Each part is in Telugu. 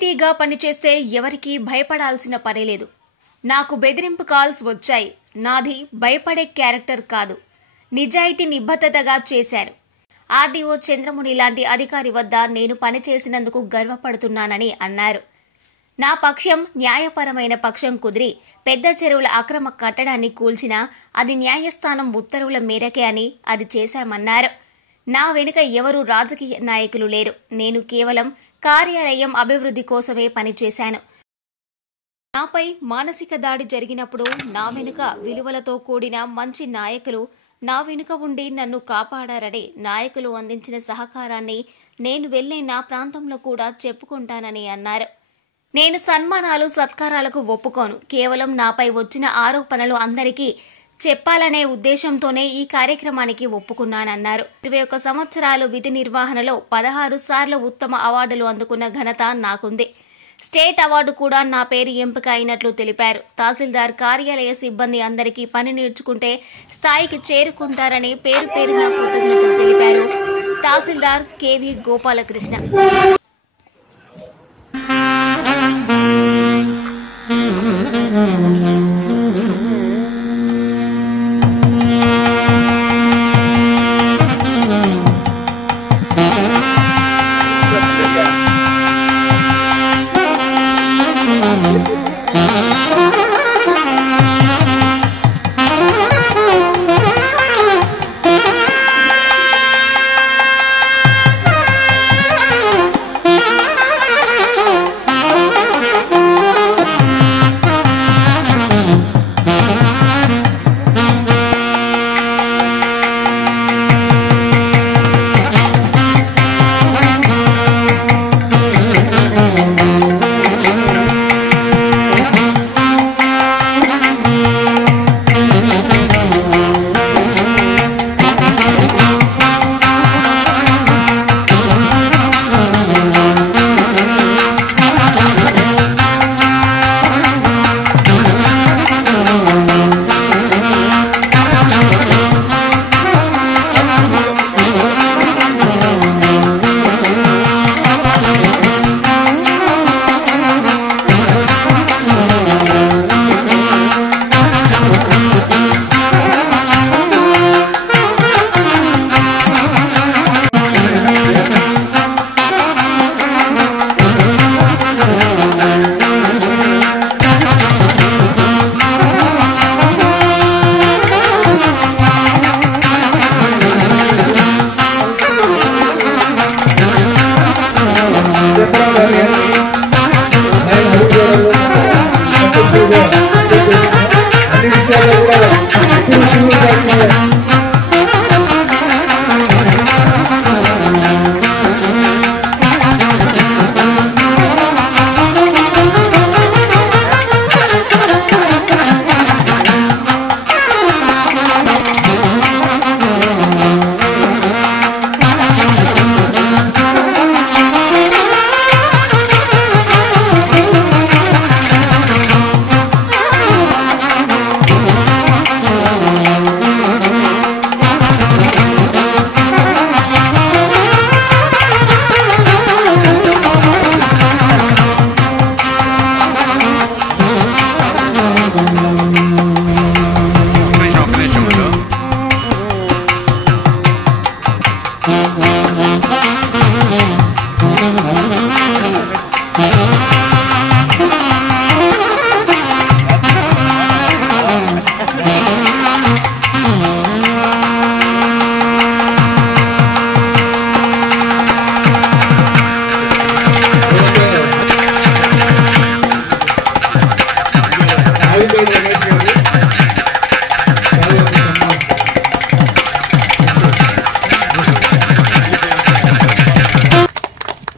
నిజాయితీగా పనిచేస్తే ఎవరికీ భయపడాల్సిన పని లేదు. నాకు బెదిరింపు కాల్స్ వచ్చాయి. నాది భయపడే క్యారెక్టర్ కాదు. నిజాయితీ నిబద్ధతగా చేశారు. ఆర్డీఓ చంద్రముని లాంటి అధికారి వద్ద నేను పనిచేసినందుకు గర్వపడుతున్నానని అన్నారు. నా పక్షం న్యాయపరమైన పక్షం కుదిరి పెద్ద చెరువుల అక్రమ కట్టడాన్ని కూల్చినా అది న్యాయస్థానం ఉత్తర్వుల మేరకే అని అది చేశామన్నారు. నా వెనుక ఎవరూ రాజకీయ నాయకులు లేరు. నేను కేవలం కార్యాలయం అభివృద్ధి కోసమే పనిచేశాను. నాపై మానసిక దాడి జరిగినప్పుడు నా వెనుక విలువలతో కూడిన మంచి నాయకులు నా వెనుక ఉండి నన్ను కాపాడారని నాయకులు అందించిన సహకారాన్ని నేను వెళ్లే నా ప్రాంతంలో కూడా చెప్పుకుంటానని అన్నారు. నేను సన్మానాలు సత్కారాలకు ఒప్పుకోను. కేవలం నాపై వచ్చిన ఆరోపణలు అందరికీ చెప్పాలనే ఉద్దేశంతోనే ఈ కార్యక్రమానికి ఒప్పుకున్నానన్నారు. 21 సంవత్సరాలు విధి నిర్వహణలో 16 సార్లు ఉత్తమ అవార్డులు అందుకున్న ఘనత నాకుంది. స్టేట్ అవార్డు కూడా నా పేరు ఎంపిక అయినట్లు తెలిపారు. తహసీల్దార్ కార్యాలయ సిబ్బంది అందరికీ పని నేర్చుకుంటే స్థాయికి చేరుకుంటారని పేరు పేరున కృతజ్ఞతలు తెలిపారు తహసీల్దార్ కేవీ గోపాలకృష్ణ.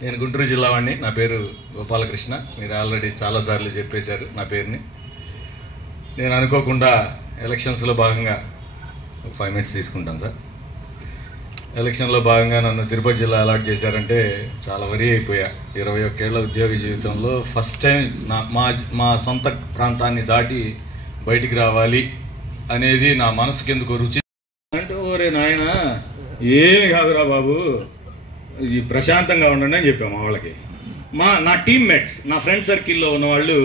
నేను గుంటూరు జిల్లా వాడిని. నా పేరు గోపాలకృష్ణ. మీరు ఆల్రెడీ చాలాసార్లు చెప్పేశారు నా పేరుని. నేను అనుకోకుండా ఎలక్షన్స్లో భాగంగా 5 మినిట్స్ తీసుకుంటాను సార్. ఎలక్షన్లో భాగంగా నన్ను తిరుపతి జిల్లా అలాట్ చేశారంటే చాలా వరి అయిపోయా. 21 ఏళ్ల ఉద్యోగ జీవితంలో ఫస్ట్ టైం మా సొంత ప్రాంతాన్ని దాటి బయటికి రావాలి అనేది నా మనసుకి ఎందుకు రుచి అంటే, ఓరే నాయన ఏమి కాదురా బాబు, ఈ ప్రశాంతంగా ఉండండి అని చెప్పాము వాళ్ళకి. నా టీమ్మేట్స్, నా ఫ్రెండ్ సర్కిల్లో ఉన్న వాళ్ళు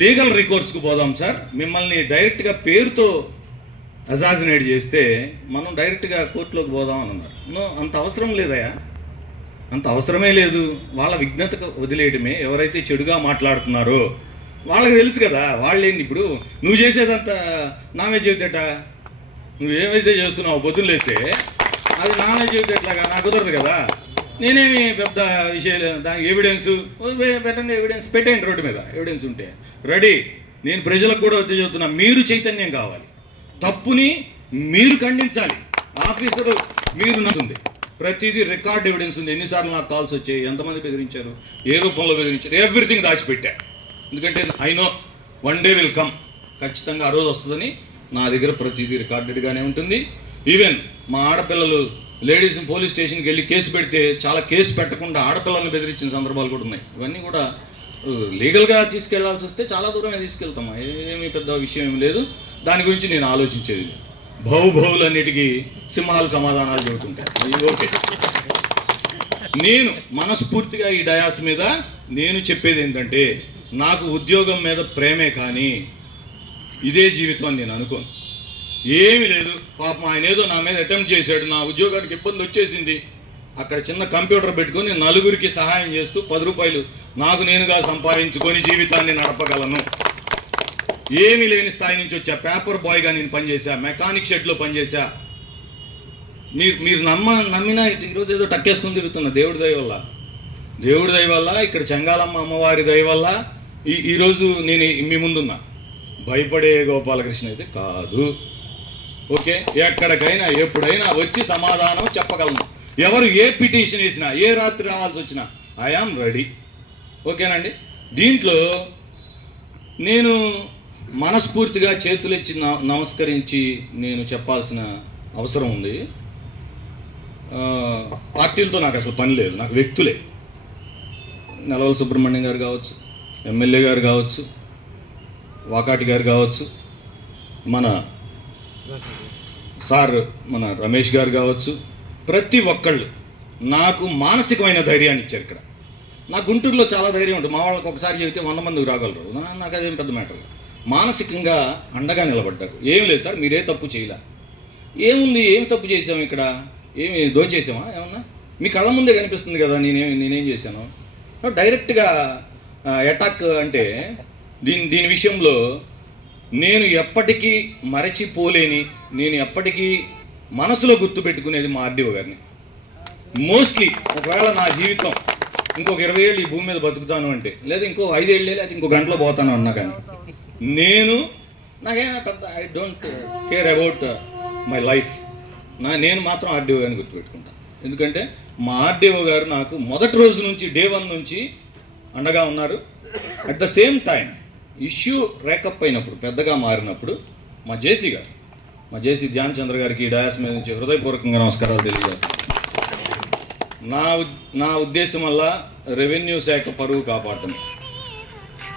లీగల్ రికోర్స్కు పోదాం సార్, మిమ్మల్ని డైరెక్ట్గా పేరుతో అసాసినేట్ చేస్తే మనం డైరెక్ట్గా కోర్టులోకి పోదాం అని అన్నారు. నో, అంత అవసరం లేదయా, అంత అవసరమే లేదు. వాళ్ళ విఘ్నతకు వదిలేయటమే. ఎవరైతే చెడుగా మాట్లాడుతున్నారో వాళ్ళకి తెలుసు కదా. వాళ్ళేంటి ఇప్పుడు నువ్వు చేసేదంతా నామే చెబితేట, నువ్వేమైతే చేస్తున్నావు పొద్దున్న లేస్తే అది నామే చెబితేట్లాగా నాకు కుదరదు కదా. నేనేమి పెద్ద విషయాలు, దానికి ఎవిడెన్స్ పెట్టండి, ఎవిడెన్స్ పెట్టండి, రోడ్డు మీద ఎవిడెన్స్ ఉంటే రెడీ. నేను ప్రజలకు కూడా వచ్చి చెబుతున్నా, మీరు చైతన్యం కావాలి, తప్పుని మీరు ఖండించాలి. ఆఫీసరు మీరు నచ్చుంది, ప్రతిదీ రికార్డ్ ఎవిడెన్స్ ఉంది. ఎన్నిసార్లు నాకు కాల్స్ వచ్చాయి, ఎంతమంది బెదిరించారు, ఏ రూపంలో బెదిరించారు, ఎవ్రీథింగ్ దాచిపెట్టా. ఎందుకంటే I know one day will come, ఖచ్చితంగా ఆ రోజు వస్తుందని నా దగ్గర ప్రతిదీ రికార్డెడ్గానే ఉంటుంది. ఈవెన్ మా ఆడపిల్లలు లేడీస్ పోలీస్ స్టేషన్కి వెళ్ళి కేసు పెడితే చాలా కేసు పెట్టకుండా ఆడపిల్లల్ని బెదిరించిన సందర్భాలు కూడా ఉన్నాయి. ఇవన్నీ కూడా లీగల్గా తీసుకెళ్లాల్సి వస్తే చాలా దూరమే తీసుకెళ్తామా, ఏమీ పెద్ద విషయం ఏమి లేదు. దాని గురించి నేను ఆలోచించేది. బహుబహులన్నిటికీ సింహాలు సమాధానాలు చెబుతుంటాయి. ఓకే, నేను మనస్ఫూర్తిగా ఈ డయాస్ మీద నేను చెప్పేది ఏంటంటే, నాకు ఉద్యోగం మీద ప్రేమే కానీ ఇదే జీవితం అని నేను అనుకోను. ఏమీ లేదు, పాపం ఆయన ఏదో నా మీద అటెంప్ట్ చేశాడు, నా ఉద్యోగానికి ఇబ్బంది వచ్చేసింది, అక్కడ చిన్న కంప్యూటర్ పెట్టుకొని నలుగురికి సహాయం చేస్తూ 10 రూపాయలు నాకు నేనుగా సంపాదించుకొని జీవితాన్ని నడపగలను. ఏమీ లేని స్థాయి నుంచి వచ్చా. పేపర్ బాయ్గా నేను పనిచేశా, మెకానిక్ షెడ్లో పనిచేశా. మీరు నమ్మినా ఈరోజు ఏదో టక్కేసుకుని తిరుగుతున్నా. దేవుడి దయ వల్ల, దేవుడి దయ వల్ల, ఇక్కడ చెంగాలమ్మ అమ్మవారి దయ వల్ల ఈరోజు నేను మీ ముందున్నా. భయపడే గోపాలకృష్ణ అయితే కాదు. ఓకే, ఎక్కడికైనా ఎప్పుడైనా వచ్చి సమాధానం చెప్పగలను. ఎవరు ఏ పిటిషన్ వేసినా, ఏ రాత్రి రావాల్సి వచ్చినా ఐఆమ్ రెడీ. ఓకేనండి. దీంట్లో నేను మనస్ఫూర్తిగా చేతులెచ్చి నమస్కరించి నేను చెప్పాల్సిన అవసరం ఉంది. పార్టీలతో నాకు అసలు పని లేదు, నాకు వ్యక్తులే. నలవల సుబ్రహ్మణ్యం గారు కావచ్చు, ఎమ్మెల్యే గారు కావచ్చు, వాకాటి గారు కావచ్చు, మన మన రమేష్ గారు కావచ్చు, ప్రతి ఒక్కళ్ళు నాకు మానసికమైన ధైర్యాన్ని ఇచ్చారు. ఇక్కడ నా గుంటూరులో చాలా ధైర్యం ఉంటుంది. మా వాళ్ళకి ఒకసారి చెబితే 100 మందికి రాగలరు. నాకు అదేం పెద్ద మ్యాటర్. మానసికంగా అండగా నిలబడ్డారు. ఏం లేదు సార్, మీరే తప్పు చేయలే. ఏముంది, ఏం తప్పు చేసాము ఇక్కడ, ఏమి దోచేసామా ఏమన్నా? మీ కళ్ళ ముందే కనిపిస్తుంది కదా నేనేం చేశాను. డైరెక్ట్గా అటాక్ అంటే దీని విషయంలో నేను ఎప్పటికీ మరచిపోలేని, నేను ఎప్పటికీ మనసులో గుర్తుపెట్టుకునేది మా ఆర్డీఓ గారిని. మోస్ట్లీ ఒకవేళ నా జీవితం ఇంకొక 20 ఏళ్ళు ఈ భూమి మీద బతుకుతాను అంటే, లేదా ఇంకో 5 ఏళ్ళే, లేదా ఇంకో గంటలో పోతాను అన్నా కానీ నాకేమైనా పెద్ద I don't care about my life. నేను మాత్రం ఆర్డీఓ గారిని గుర్తుపెట్టుకుంటాను. ఎందుకంటే మా ఆర్డీఓ గారు నాకు మొదటి రోజు నుంచి, డే 1 నుంచి అండగా ఉన్నారు. At the same time issue రేకప్ అయినప్పుడు, పెద్దగా మారినప్పుడు మా జేసీ ధ్యాన్ చంద్ర గారికి ఈ డయాస్ మీద నుంచి హృదయపూర్వకంగా నమస్కారాలు తెలియజేస్తాను. నా ఉద్దేశం వల్ల రెవెన్యూ శాఖ పరువు కాపాడటమే,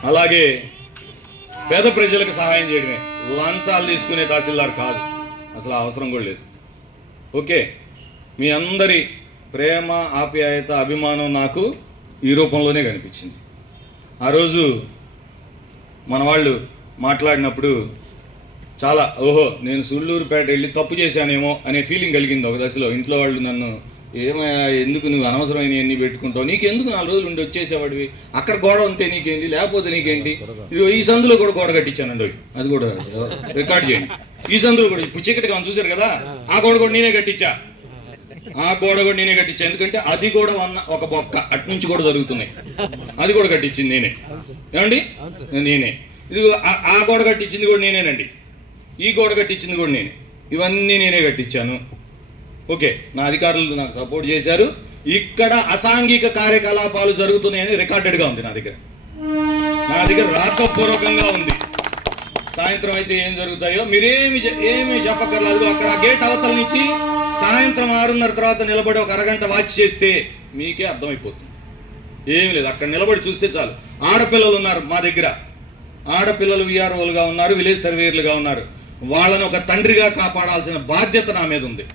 అలాగే పేద ప్రజలకు సహాయం చేయడమే. లంచాలు తీసుకునే తహసీల్దార్ కాదు, అసలు అవసరం కూడా లేదు. ఓకే, మీ అందరి ప్రేమ, ఆప్యాయత, అభిమానం నాకు ఈ రూపంలోనే కనిపించింది. ఆ రోజు మన వాళ్ళు మాట్లాడినప్పుడు చాలా నేను సుళ్ళూరుపేట వెళ్ళి తప్పు చేశానేమో అనే ఫీలింగ్ కలిగింది ఒక దశలో. ఇంట్లో వాళ్ళు నన్ను ఏమయ్యా, ఎందుకు నువ్వు అనవసరమైన అన్ని పెట్టుకుంటావు, నీకెందుకు 4 రోజులు ఉండి వచ్చేసేవాడివి, అక్కడ గోడ ఉంటే నీకేంటి, లేకపోతే నీకేంటి. ఈ సందులో కూడా గోడ కట్టించానండి, అది కూడా రికార్డ్ చేయండి. ఈ సందులో కూడా ఇప్పుడు చీకటిగా చూశారు కదా, ఆ గోడ కూడా నేనే కట్టించా. ఎందుకంటే అది కూడా ఒక బొక్క అటు నుంచి కూడా జరుగుతున్నాయి, అది కూడా కట్టించింది నేనే. ఏమండి, నేనే. ఇది ఆ గోడ కట్టించింది కూడా నేనేనండి, ఈ గోడ కట్టించింది కూడా నేనే. ఇవన్నీ నేనే కట్టించాను. ఓకే, నా అధికారులు నాకు సపోర్ట్ చేశారు. ఇక్కడ అసాంఘిక కార్యకలాపాలు జరుగుతున్నాయని రికార్డెడ్గా ఉంది నా దగ్గర రాతపూర్వకంగా ఉంది. సాయంత్రం అయితే ఏం జరుగుతాయో మీరేమి చెప్పక్కర్లేదు. అక్కడ గేట్ అవతల నుంచి సాయంత్రం 6:30 తర్వాత నిలబడి ఒక అరగంట వాచ్ చేస్తే మీకే అర్థమైపోతుంది. ఏమి లేదు, అక్కడ నిలబడి చూస్తే చాలు. ఆడపిల్లలు ఉన్నారు మా దగ్గర, ఆడపిల్లలు విఆర్ఓలుగా ఉన్నారు, విలేజ్ సర్వేయర్లుగా ఉన్నారు. వాళ్ళని ఒక తండ్రిగా కాపాడాల్సిన బాధ్యత నా మీద ఉంది.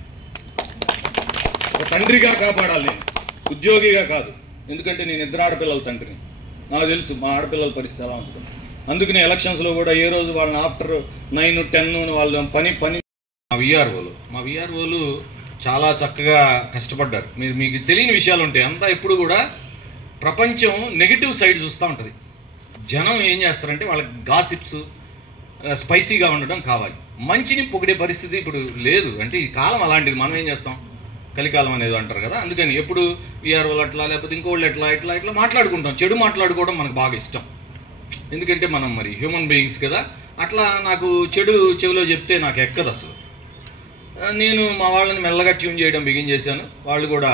ఒక తండ్రిగా కాపాడాలి నేను, ఉద్యోగిగా కాదు. ఎందుకంటే నేను ఇద్దరు ఆడపిల్లల తండ్రిని, నాకు తెలుసు మా ఆడపిల్లల పరిస్థితి ఎలా ఉంటుంది. అందుకని ఎలక్షన్స్లో కూడా ఏ రోజు వాళ్ళని ఆఫ్టర్ 9, 10 వాళ్ళ పని మా విఆర్ఓలు చాలా చక్కగా కష్టపడ్డారు. మీకు తెలియని విషయాలు ఉంటాయి. అంతా ఎప్పుడు కూడా ప్రపంచం నెగిటివ్ సైడ్ చూస్తూ ఉంటుంది. జనం ఏం చేస్తారంటే వాళ్ళకి గాసిప్స్ స్పైసీగా ఉండడం కావాలి, మంచిని పొగిడే పరిస్థితి ఇప్పుడు లేదు. అంటే ఈ కాలం అలాంటిది. మనం ఏం చేస్తాం, కలికాలం అనేది అంటారు కదా. అందుకని ఎప్పుడు విఆర్ఓలు అట్లా లేకపోతే ఇంకోళ్ళు ఇట్లా మాట్లాడుకుంటాం. చెడు మాట్లాడుకోవడం మనకు బాగా ఇష్టం. ఎందుకంటే మనం మరి హ్యూమన్ బీయింగ్స్ కదా. అట్లా నాకు చెడు చెవిలో చెప్తే నాకు ఎక్కదు అసలు. నేను మా వాళ్ళని మెల్లగా ట్యూన్ చేయడం బిగిన్ చేశాను. వాళ్ళు కూడా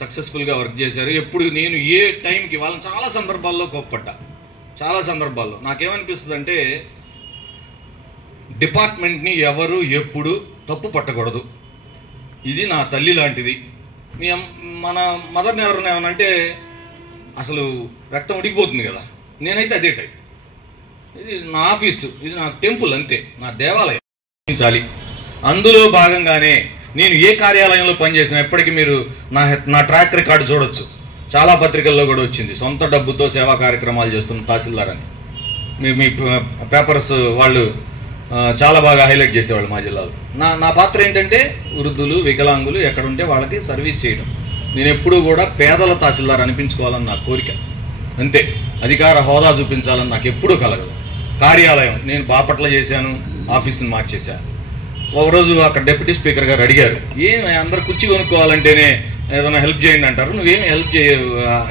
సక్సెస్ఫుల్గా వర్క్ చేశారు. ఎప్పుడు నేను ఏ టైంకి వాళ్ళని చాలా సందర్భాల్లో కోప్పడ్డా. చాలా సందర్భాల్లో నాకేమనిపిస్తుంది అంటే డిపార్ట్మెంట్ని ఎవరు ఎప్పుడు తప్పు పట్టకూడదు. ఇది నా తల్లి లాంటిది. మన మదర్ని ఎవరైనా ఏమనంటే అసలు రక్తం ఉడికిపోతుంది కదా. నేనైతే అదే టైప్. ఇది నా ఆఫీసు, ఇది నా టెంపుల్, అంతే, నా దేవాలయం. అందులో భాగంగానే నేను ఏ కార్యాలయంలో పనిచేసినా ఎప్పటికీ మీరు నా ట్రాక్ రికార్డు చూడొచ్చు. చాలా పత్రికల్లో కూడా వచ్చింది. సొంత డబ్బుతో సేవా కార్యక్రమాలు చేస్తున్న తహసీల్దార్ అని మీ పేపర్స్ వాళ్ళు చాలా బాగా హైలైట్ చేసేవాళ్ళు మా జిల్లాలో. నా పాత్ర ఏంటంటే వృద్ధులు, వికలాంగులు ఎక్కడుంటే వాళ్ళకి సర్వీస్ చేయడం. నేను ఎప్పుడూ కూడా పేదల తహసీల్దార్ అనిపించుకోవాలని నా కోరిక, అంతే. అధికార హోదా చూపించాలని నాకు ఎప్పుడూ కలగదు. కార్యాలయం నేను బాపట్ల చేశాను, ఆఫీస్ని మార్చేశాను. ఒకరోజు అక్కడ డిప్యూటీ స్పీకర్ గారు అడిగారు, అందరు కుర్చీ కొనుక్కోవాలంటేనే ఏదైనా హెల్ప్ చేయండి అంటారు, నువ్వేమి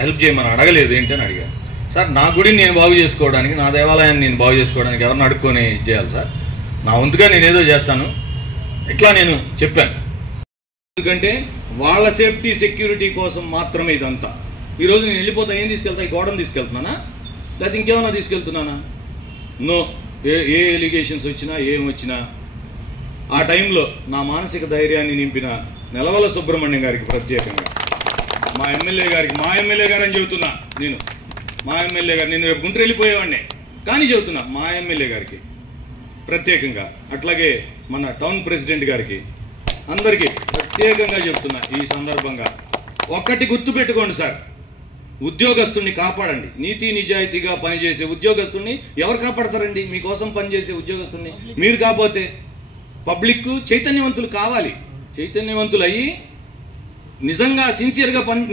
హెల్ప్ చేయమని అడగలేదు ఏంటి అని అడిగారు. సార్, నా గుడిని నేను బాగు చేసుకోవడానికి, నా దేవాలయాన్ని నేను బాగు చేసుకోవడానికి ఎవరిని అడుక్కొని చేయాలి సార్, నా వంతుగా నేను ఏదో చేస్తాను, ఇట్లా నేను చెప్పాను. ఎందుకంటే వాళ్ళ సేఫ్టీ సెక్యూరిటీ కోసం మాత్రమే ఇదంతా. ఈరోజు నేను వెళ్ళిపోతా, ఏం తీసుకెళ్తా, ఈ గోడను తీసుకెళ్తున్నానా లేకపోతే ఇంకేమన్నా తీసుకెళ్తున్నానా? నో. ఏ ఎలిగేషన్స్ వచ్చినా ఏం వచ్చినా ఆ టైంలో నా మానసిక ధైర్యాన్ని నింపిన నెలవల సుబ్రహ్మణ్యం గారికి ప్రత్యేకంగా, మా ఎమ్మెల్యే గారు అని చెబుతున్నా నేను, మా ఎమ్మెల్యే గారు, నేను రేపు గుంటూరు వెళ్ళిపోయేవాడిని కానీ చెబుతున్నా మా ఎమ్మెల్యే గారికి ప్రత్యేకంగా, అట్లాగే మన టౌన్ ప్రెసిడెంట్ గారికి, అందరికీ ప్రత్యేకంగా చెప్తున్నా ఈ సందర్భంగా. ఒక్కటి గుర్తుపెట్టుకోండి సార్, ఉద్యోగస్తుల్ని కాపాడండి. నీతి నిజాయితీగా పనిచేసే ఉద్యోగస్తుల్ని ఎవరు కాపాడతారండి? మీకోసం పనిచేసే ఉద్యోగస్తుల్ని మీరు కాకపోతే పబ్లిక్ చైతన్యవంతులు కావాలి. చైతన్యవంతులు అయ్యి నిజంగా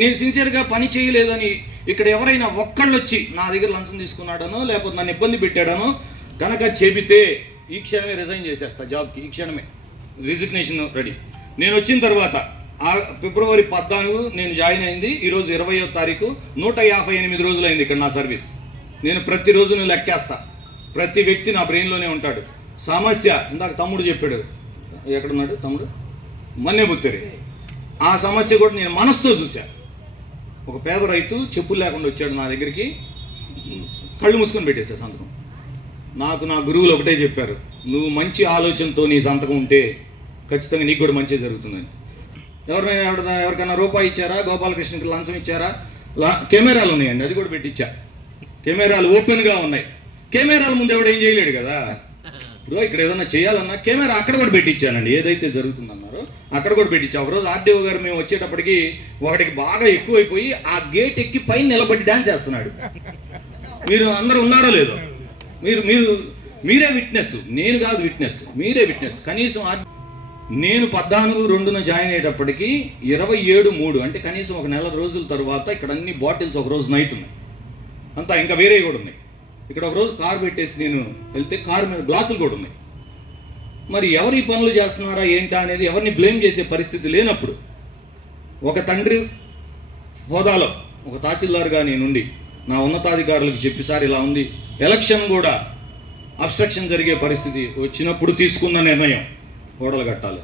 నేను సిన్సియర్గా పని చేయలేదని ఇక్కడ ఎవరైనా ఒక్కళ్ళు వచ్చి నా దగ్గర లంచం తీసుకున్నాడనో లేకపోతే నన్ను ఇబ్బంది పెట్టాడనో కనుక చెబితే ఈ క్షణమే రిజైన్ చేసేస్తా జాబ్కి. ఈ క్షణమే రిజిగ్నేషన్ రెడీ. నేను వచ్చిన తర్వాత ఫిబ్రవరి 14 నేను జాయిన్ అయింది. ఈరోజు 20వ తారీఖు, 158 రోజులు అయింది ఇక్కడ నా సర్వీస్. నేను ప్రతిరోజు లెక్కేస్తా. ప్రతి వ్యక్తి నా బ్రెయిన్లోనే ఉంటాడు. సమస్య ఇందాక తమ్ముడు చెప్పాడు, ఎక్కడున్నాడు తమ్ముడు, మన్నేబుత్తరి. ఆ సమస్య కూడా నేను మనసుతో చూశా. ఒక పేద రైతు చెప్పులు లేకుండా వచ్చాడు నా దగ్గరికి, కళ్ళు మూసుకొని పెట్టేశా సంతకం. నా గురువులు ఒకటే చెప్పారు, నువ్వు మంచి ఆలోచనతో నీ సంతకం ఉంటే ఖచ్చితంగా నీకు కూడా మంచి జరుగుతుందని. ఎవరికైనా రూపాయి ఇచ్చారా, గోపాలకృష్ణకి లంచం ఇచ్చారా? కెమెరాలు ఉన్నాయండి, అది కూడా పెట్టించా. కెమెరాలు ఓపెన్గా ఉన్నాయి. కెమెరాల ముందు ఎవడేం చేయలేడు కదా. ఇప్పుడు ఇక్కడ ఏదన్నా చేయాలన్నా కెమెరా అక్కడ కూడా పెట్టించానండి. ఏదైతే జరుగుతుందన్నారో అక్కడ కూడా పెట్టించా. ఒకరోజు ఆర్డీఓ గారు మేము వచ్చేటప్పటికి ఒకటికి బాగా ఎక్కువైపోయి ఆ గేట్ ఎక్కి పైన నిలబడి డ్యాన్స్ చేస్తున్నాడు. మీరు అందరూ ఉన్నారో లేదో, మీరే విట్నెస్, నేను కాదు విట్నెస్, మీరే విట్నెస్. కనీసం నేను 14/2 జాయిన్ అయ్యేటప్పటికి 27/3 అంటే కనీసం ఒక నెల రోజుల తర్వాత ఇక్కడ అన్ని బాటిల్స్ ఒక రోజు నైట్ ఉన్నాయి, అంతా ఇంకా వేరే కూడా ఉన్నాయి. ఇక్కడ ఒక రోజు కారు పెట్టేసి నేను వెళ్తే కారు మీద గ్లాసులు కూడా ఉన్నాయి. మరి ఎవరు ఈ పనులు చేస్తున్నారా ఏంటా అనేది ఎవరిని బ్లేమ్ చేసే పరిస్థితి లేనప్పుడు ఒక తండ్రి హోదాలో ఒక తహసీల్దార్గా నేనుండి నా ఉన్నతాధికారులకు చెప్పి, సార్ ఇలా ఉంది, ఎలక్షన్ కూడా అబ్స్ట్రక్షన్ జరిగే పరిస్థితి వచ్చినప్పుడు తీసుకున్న నిర్ణయం గోడలు కట్టాలి.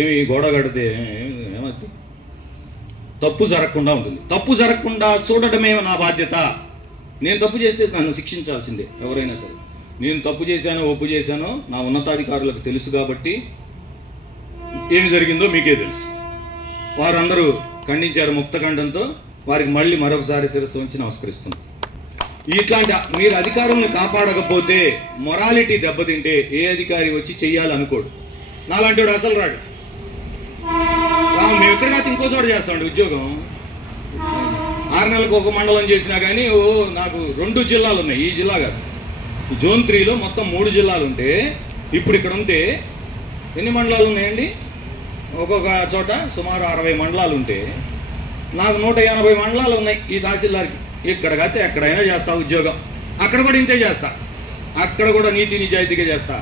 ఏమి గోడ కడితే ఏమవుతుంది? తప్పు జరగకుండా ఉంటుంది. తప్పు జరగకుండా చూడటమే నా బాధ్యత. నేను తప్పు చేస్తే నన్ను శిక్షించాల్సిందే ఎవరైనా సరే. నేను తప్పు చేశానో ఒప్పు చేశానో నా ఉన్నతాధికారులకు తెలుసు కాబట్టి ఏమి జరిగిందో మీకే తెలుసు. వారందరూ ఖండించారు ముక్తఖండంతో. వారికి మళ్ళీ మరొకసారి శిరస్సు ఉంచి నమస్కరిస్తున్నాను. ఇట్లాంటి మీరు అధికారులను కాపాడకపోతే మొరాలిటీ దెబ్బతింటే ఏ అధికారి వచ్చి చెయ్యాలనుకోడు. నాలాంటి వాడు అసలు రాడు. మేము ఎక్కడికైతే ఇంకో చోట చేస్తామండి ఉద్యోగం. 6 నెలలకు ఒక మండలం చేసినా కానీ నాకు 2 జిల్లాలు ఉన్నాయి. ఈ జిల్లా కాదు, జోన్ 3లో మొత్తం 3 జిల్లాలు ఉంటే ఇప్పుడు ఇక్కడ ఉంటే ఎన్ని మండలాలు ఉన్నాయండి? ఒక్కొక్క చోట సుమారు 60 మండలాలు ఉంటే నాకు 180 మండలాలు ఉన్నాయి ఈ తహసీల్దార్కి. ఇక్కడ కాస్తే ఎక్కడైనా చేస్తా ఉద్యోగం, అక్కడ కూడా ఇంతే చేస్తా, అక్కడ కూడా నీతి నిజాయితీగా చేస్తా.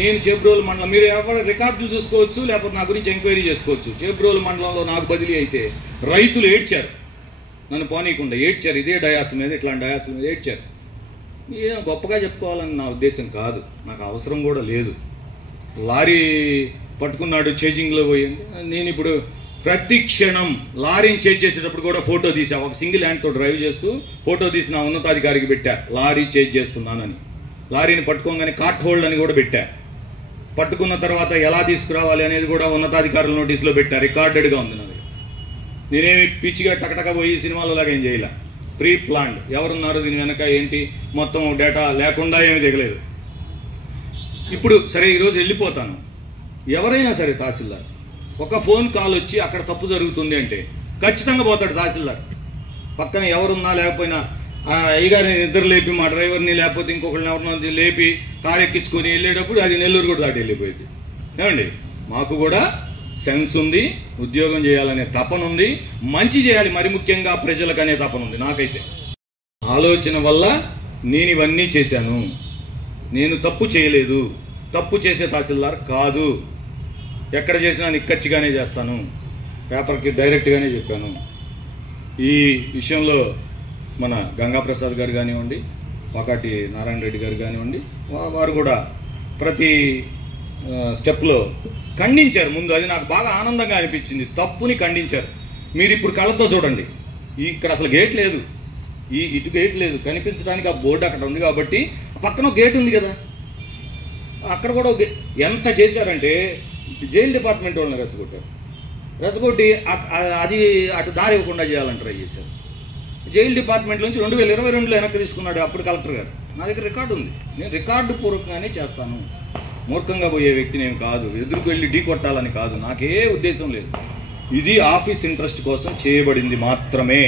నేను చేబ్రోలు మండలం, మీరు ఎవరు రికార్డులు చూసుకోవచ్చు, లేకపోతే నా గురించి ఎంక్వైరీ చేసుకోవచ్చు. చేబ్రోలు మండలంలో నాకు బదిలీ అయితే రైతులు ఏడ్చారు, నన్ను పోనీయకుండా ఏడ్చారు. ఇదే డయాస్ మీద, ఇట్లాంటి డయాస్ మీద ఏడ్చారు. ఏం గొప్పగా చెప్పుకోవాలని నా ఉద్దేశం కాదు, నాకు అవసరం కూడా లేదు. లారీ పట్టుకున్నాడు, చేజింగ్లో పోయింది. నేను ఇప్పుడు ప్రతి క్షణం లారీని చేజ్ చేసేటప్పుడు కూడా ఫోటో తీసా, ఒక సింగిల్ హ్యాండ్తో డ్రైవ్ చేస్తూ ఫోటో తీసి నా ఉన్నతాధికారికి పెట్టా, లారీ చేజ్ చేస్తున్నానని. లారీని పట్టుకోగానే కార్ట్ హోల్డ్ అని కూడా పెట్టా. పట్టుకున్న తర్వాత ఎలా తీసుకురావాలి అనేది కూడా ఉన్నతాధికారుల నోటీసులో పెట్టా, రికార్డెడ్గా ఉంది నాది. నేనేమి పిచ్చిగా టకటక పోయి సినిమాలో లాగా ఏం చేయాల, ప్రీ ప్లాన్డ్. ఎవరున్నారు దీని వెనక ఏంటి మొత్తం డేటా లేకుండా ఏమి దిగలేదు. ఇప్పుడు సరే ఈరోజు వెళ్ళిపోతాను, ఎవరైనా సరే తహసీల్దార్ ఒక ఫోన్ కాల్ వచ్చి అక్కడ తప్పు జరుగుతుంది అంటే ఖచ్చితంగా పోతాడు తహసీల్దార్. పక్కన ఎవరున్నా లేకపోయినా అయ్యగారిని నిద్ర లేపి, మా డ్రైవర్ని లేకపోతే ఇంకొకరిని ఎవరినో లేపి కారు ఎక్కించుకొని వెళ్ళేటప్పుడు అది నెల్లూరు కూడా దాటి వెళ్ళిపోయింది. ఏమండి, మాకు కూడా సెన్స్ ఉంది, ఉద్యోగం చేయాలనే తపన ఉంది, మంచి చేయాలి మరి ముఖ్యంగా ప్రజలకు అనే తపన ఉంది. నాకైతే ఆలోచన వల్ల నేను ఇవన్నీ చేశాను. నేను తప్పు చేయలేదు, తప్పు చేసే తహసీల్దార్ కాదు. ఎక్కడ చేసినా నిక్కచ్చిగానే చేస్తాను, పేపర్కి డైరెక్ట్గానే చెప్పాను. ఈ విషయంలో మన గంగాప్రసాద్ గారు కానివ్వండి, వాకాటి నారాయణ రెడ్డి గారు కానివ్వండి, వారు కూడా ప్రతి స్టెప్లో ఖండించారు. ముందు అది నాకు బాగా ఆనందంగా అనిపించింది, తప్పుని ఖండించారు. మీరు ఇప్పుడు కళ్ళతో చూడండి, ఇక్కడ అసలు గేట్ లేదు, ఇటు గేట్ లేదు, కనిపించడానికి ఆ బోర్డు అక్కడ ఉంది కాబట్టి పక్కన గేట్ ఉంది కదా, అక్కడ కూడా ఎంత చేశారంటే జైలు డిపార్ట్మెంట్ వాళ్ళని రెచ్చగొట్టి అది అటు దారి ఇవ్వకుండా చేయాలని ట్రై చేశారు. జైలు డిపార్ట్మెంట్ నుంచి 2022లో వెనక్కి తీసుకున్నాడు అప్పుడు కలెక్టర్ గారు. నా దగ్గర రికార్డు ఉంది, నేను రికార్డు పూర్వకంగానే చేస్తాను. మూర్ఖంగా పోయే వ్యక్తిని ఏం కాదు, ఎదురుకు వెళ్ళి ఢీ కొట్టాలని కాదు, నాకే ఉద్దేశం లేదు. ఇది ఆఫీస్ ఇంట్రెస్ట్ కోసం చేయబడింది మాత్రమే.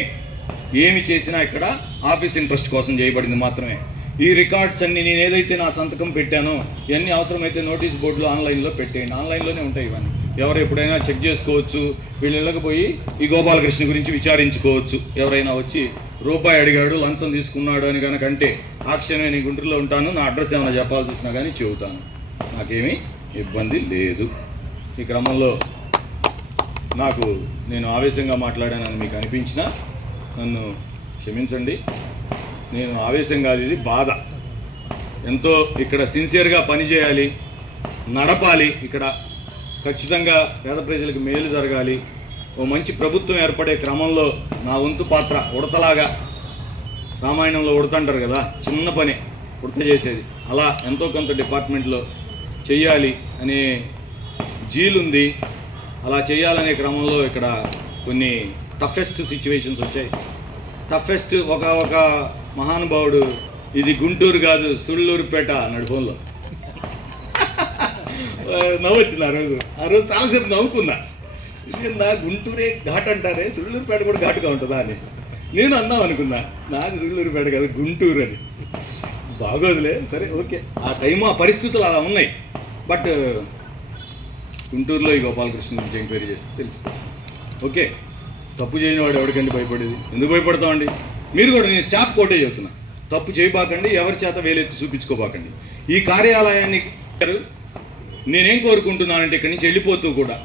ఏమి చేసినా ఇక్కడ ఆఫీస్ ఇంట్రెస్ట్ కోసం చేయబడింది మాత్రమే. ఈ రికార్డ్స్ అన్ని నేను ఏదైతే నా సంతకం పెట్టానో ఇవన్నీ అవసరమైతే నోటీస్ బోర్డులో ఆన్లైన్లో పెట్టేయండి, ఆన్లైన్లోనే ఉంటాయి ఇవన్నీ. ఎవరు ఎప్పుడైనా చెక్ చేసుకోవచ్చు. వీళ్ళు వెళ్ళకపోయి ఈ గోపాలకృష్ణ గురించి విచారించుకోవచ్చు. ఎవరైనా వచ్చి రూపాయి అడిగాడు, లంచం తీసుకున్నాడు అని కనుక అంటే ఆ క్షణమే నేను గుంటూరులో ఉంటాను, నా అడ్రస్ ఏమైనా చెప్పాల్సి వచ్చినా కానీ చెబుతాను, నాకేమీ ఇబ్బంది లేదు. ఈ క్రమంలో నేను ఆవేశంగా మాట్లాడానని మీకు అనిపించినా నన్ను క్షమించండి. నేను ఆవేశం కాదు, ఇది బాధ. ఎంతో ఇక్కడ సిన్సియర్గా పనిచేయాలి, నడపాలి, ఇక్కడ ఖచ్చితంగా పేద ప్రజలకు మేలు జరగాలి. ఓ మంచి ప్రభుత్వం ఏర్పడే క్రమంలో నా వంతు పాత్ర ఉడతలాగా, రామాయణంలో ఉడతంటారు కదా, చిన్న పని ఉడత చేసేది, అలా ఎంతో కొంత డిపార్ట్మెంట్లో చెయ్యాలి అనే జీలుంది. అలా చేయాలనే క్రమంలో ఇక్కడ కొన్ని టఫెస్ట్ సిచ్యువేషన్స్ వచ్చాయి. టఫెస్ట్ ఒక మహానుభావుడు ఇది గుంటూరు కాదు సుళ్ళూరుపేట అన్నాడు ఫోన్లో. నవ్వొచ్చింది ఆ రోజు చాలాసేపు నవ్వుకున్నా. ఇది నా గుంటూరే ఘాట్ అంటారే, సుళ్ళూరుపేట కూడా ఘాటుగా ఉంటుందా అని నేను అందాం అనుకున్నా. నాది సుళ్ళూరుపేట కాదు గుంటూరు అని. బాగోదులే, సరే ఓకే, ఆ టైము ఆ పరిస్థితులు అలా ఉన్నాయి. బట్ గుంటూరులో ఈ గోపాలకృష్ణ గురించి ఎంక్వైరీ చేస్తే తెలిసిపోతుంది. ఓకే, తప్పు చేయని వాడు ఎవరికండి భయపడేది? ఎందుకు భయపడతామండి? మీరు కూడా, నేను స్టాఫ్ కోటే చెబుతున్నా, తప్పు చేయబాకండి, ఎవరి చేత వేలెత్తి చూపించుకోబాకండి. ఈ కార్యాలయాన్ని నేనేం కోరుకుంటున్నానంటే ఇక్కడి నుంచి వెళ్ళిపోతూ కూడా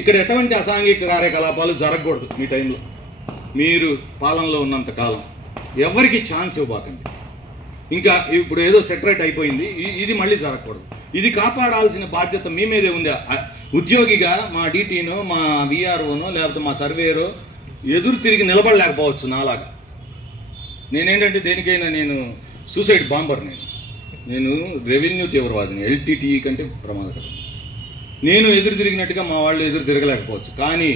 ఇక్కడ ఎటువంటి అసాంఘిక కార్యకలాపాలు జరగకూడదు. మీ టైంలో మీరు పాలనలో ఉన్నంత కాలం ఎవరికి ఛాన్స్ ఇవ్వబాకండి. ఇంకా ఇప్పుడు ఏదో సెటరేట్ అయిపోయింది, ఇది మళ్ళీ జరగకూడదు. ఇది కాపాడాల్సిన బాధ్యత మీ మీదే ఉంది. ఉద్యోగిగా మా డీటీనో, మా విఆర్ఓనో, లేకపోతే మా సర్వేయరో ఎదురు తిరిగి నిలబడలేకపోవచ్చు నాలాగా. నేనేంటంటే దేనికైనా నేను సూసైడ్ బాంబర్, నేను రెవెన్యూ తీవ్రవాదిని, ఎల్టీటీఈ కంటే ప్రమాదకరం. నేను ఎదురు తిరిగినట్టుగా మా వాళ్ళు ఎదురు తిరగలేకపోవచ్చు. కానీ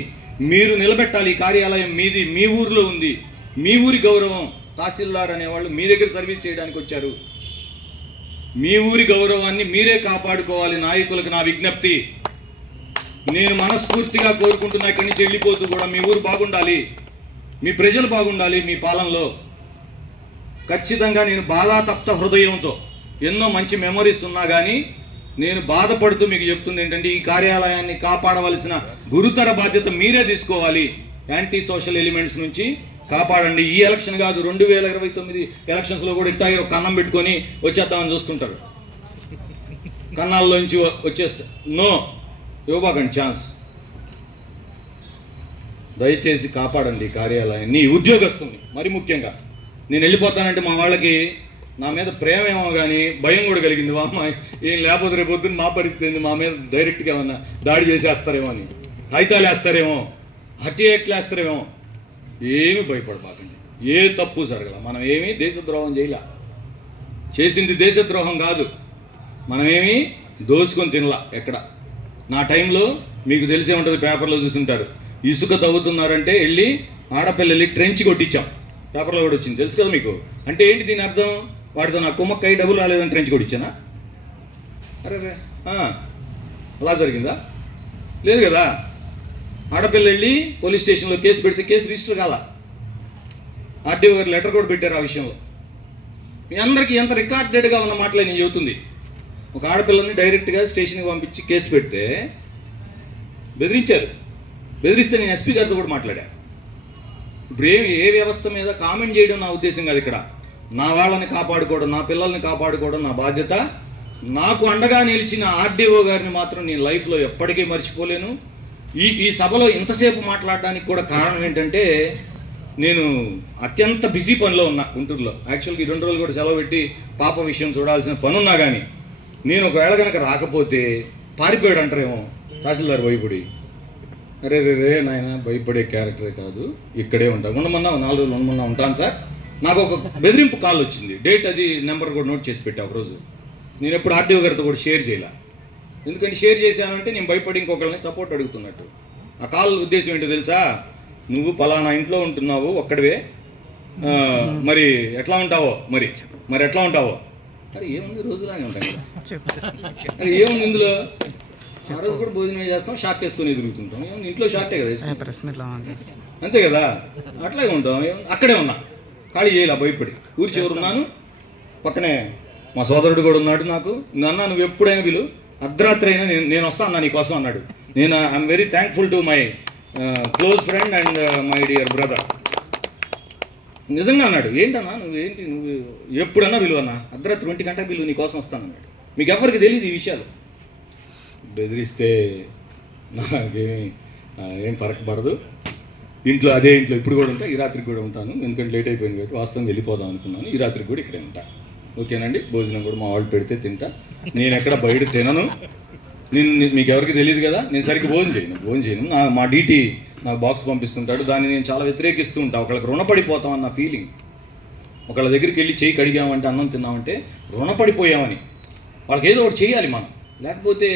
మీరు నిలబెట్టాలి. ఈ కార్యాలయం మీది, మీ ఊరిలో ఉంది, మీ ఊరి గౌరవం. తహసీల్దార్ అనేవాళ్ళు మీ దగ్గర సర్వీస్ చేయడానికి వచ్చారు. మీ ఊరి గౌరవాన్ని మీరే కాపాడుకోవాలి. నాయకులకు నా విజ్ఞప్తి, నేను మనస్ఫూర్తిగా కోరుకుంటున్నా, ఇక్కడి నుంచి వెళ్ళిపోతూ కూడా మీ ఊరు బాగుండాలి. మీ ప్రజలు బాగుండాలి మీ పాలనలో. ఖచ్చితంగా నేను బాధాతప్త హృదయంతో ఎన్నో మంచి మెమరీస్ ఉన్నా కానీ నేను బాధపడుతూ మీకు చెప్తుంది ఏంటంటే, ఈ కార్యాలయాన్ని కాపాడవలసిన గురుతర బాధ్యత మీరే తీసుకోవాలి. యాంటీ సోషల్ ఎలిమెంట్స్ నుంచి కాపాడండి. ఈ ఎలక్షన్ కాదు, 2029 ఎలక్షన్స్లో కూడా ఇట్టాగే ఒక కన్నం పెట్టుకొని వచ్చేద్దామని చూస్తుంటారు. కన్నాల్లోంచి వచ్చేస్తా. నో, ఇవ్వబాకండి ఛాన్స్. దయచేసి కాపాడండి ఈ కార్యాలయాన్ని, ఉద్యోగస్తుని. మరి ముఖ్యంగా నేను వెళ్ళిపోతానంటే మా వాళ్ళకి నా మీద ప్రేమ ఏమో కానీ భయం కూడా కలిగింది. మా అమ్మాయి ఏం లేకపోతే రేపు పొద్దున్న మా పరిస్థితి ఏంది, మా మీద డైరెక్ట్గా ఏమన్నా దాడి చేసేస్తారేమో అని, కాగితాలు వేస్తారేమో, హత్య యాక్ట్లు వేస్తారేమో. ఏమి భయపడబాకండి. ఏ తప్పు జరగల. మనం ఏమీ దేశద్రోహం చేయలే. చేసింది దేశద్రోహం కాదు. మనమేమీ దోచుకొని తినలా ఎక్కడ. నా టైంలో మీకు తెలిసే ఉంటుంది, పేపర్లో చూసుంటారు, ఇసుక తవ్వుతున్నారంటే వెళ్ళి ఆడపిల్లల్ని ట్రెంచ్ కొట్టించాం. పేపర్లో కూడా వచ్చింది, తెలుసు కదా మీకు. అంటే ఏంటి దీని అర్థం? వాడితో నా కుమ్మక్కై డబ్బులు రాలేదని ట్రెంచ్ కొట్టించానా? అరే అలా జరిగిందా? లేదు కదా. ఆడపిల్ల వెళ్ళి పోలీస్ స్టేషన్లో కేసు పెడితే కేసు రిజిస్టర్ కాల. ఆర్డీఓ గారు లెటర్ కూడా పెట్టారు ఆ విషయంలో. మీ అందరికీ ఎంత రికార్డెడ్గా ఉన్న మాటలే నేను చెబుతుంది. ఒక ఆడపిల్లని డైరెక్ట్గా స్టేషన్కి పంపించి కేసు పెడితే బెదిరించారు. బెదిరిస్తే నేను ఎస్పీ గారితో కూడా మాట్లాడా. ఇప్పుడు ఏ వ్యవస్థ మీద కామెంట్ చేయడం నా ఉద్దేశం కాదు. ఇక్కడ నా వాళ్ళని కాపాడుకోవడం, నా పిల్లల్ని కాపాడుకోవడం నా బాధ్యత. నాకు అండగా నిలిచిన ఆర్డీఓ గారిని మాత్రం నేను లైఫ్లో ఎప్పటికీ మర్చిపోలేను. ఈ సభలో ఇంతసేపు మాట్లాడడానికి కూడా కారణం ఏంటంటే, నేను అత్యంత బిజీ పనిలో ఉన్నా గుంటూరులో. యాక్చువల్గా ఈ 2 రోజులు కూడా సెలవు పెట్టి పాప విషయం చూడాల్సిన పని ఉన్నా కానీ నేను ఒకవేళ కనుక రాకపోతే పారిపోయాడు అంటారేమో తహసీల్దార్ భయపడి. అరే రే నాయన, భయపడే క్యారెక్టరే కాదు, ఇక్కడే ఉంటాను. ఉండమన్నా 4 రోజులు ఉండమన్నా ఉంటాను సార్. నాకు ఒక బెదిరింపు కాల్ వచ్చింది. డేట్ అది నెంబర్ కూడా నోట్ చేసి పెట్టా. ఒకరోజు నేను ఎప్పుడు ఆర్డీఓ గారితో కూడా షేర్ చేయాల. ఎందుకంటే షేర్ చేశానంటే నేను భయపడి ఇంకొకరిని సపోర్ట్ అడుగుతున్నట్టు. ఆ కాల్ ఉద్దేశం ఏంటో తెలుసా? నువ్వు పలానా ఇంట్లో ఉంటున్నావు ఒక్కడివే, మరి ఎట్లా ఉంటావో మరి ఎట్లా ఉంటావో. అరే ఏముంది, రోజులానే ఉంటాం కదా. అరే ఏముంది ఇందులో? ఆ రోజు కూడా భోజనం చేస్తాం, షార్ట్ వేసుకొని తిరుగుతుంటాం. ఏముంది, ఇంట్లో షార్టే కదా అంతే కదా. అట్లాగే ఉంటాం. అక్కడే ఉన్నా, ఖాళీ చేయాల భయపడి. ఊరి చివరున్నాను, పక్కనే మా సోదరుడు కూడా ఉన్నాడు. నాకు అన్నా నువ్వు ఎప్పుడైనా వీలు, అర్ధరాత్రి అయినా నేను వస్తా అన్నా నీకోసం అన్నాడు. నేను I'm very thankful to my close friend and my dear brother. నిజంగా అన్నాడు. ఏంటన్నా నువ్వు ఎప్పుడన్నా విలువన్నా, అర్ధరాత్రి 1 గంట విలువ నీకోసం వస్తానన్నాడు. మీకు ఎవరికి తెలియదు ఈ విషయాలు. బెదిరిస్తే నాకేమి ఏం ఫరక్ పడదు. అదే ఇంట్లో ఇప్పుడు కూడా ఉంటా, ఈ రాత్రికి కూడా ఉంటాను. ఎందుకంటే లేట్ అయిపోయింది కాబట్టి వాస్తవంగా వెళ్ళిపోదాం అనుకున్నాను. ఈ రాత్రికి కూడా ఇక్కడే ఉంటా. ఓకేనండి. భోజనం కూడా మా వాళ్ళు పెడితే తింటా. నేను ఎక్కడ బయట తినను. మీకు ఎవరికి తెలియదు కదా, నేను సరిగ్గా భోజనం చేయను. మా డీటీ నాకు బాక్స్ పంపిస్తుంటాడు, దాన్ని నేను చాలా వ్యతిరేకిస్తూ ఉంటాను. ఒకళ్ళకి రుణపడిపోతాం అన్న ఫీలింగ్. ఒకళ్ళ దగ్గరికి వెళ్ళి చేయి కడిగామంటే, అన్నం తిన్నామంటే రుణపడిపోయామని. వాళ్ళకి ఏదో ఒకటి చేయాలి మనం. లేకపోతే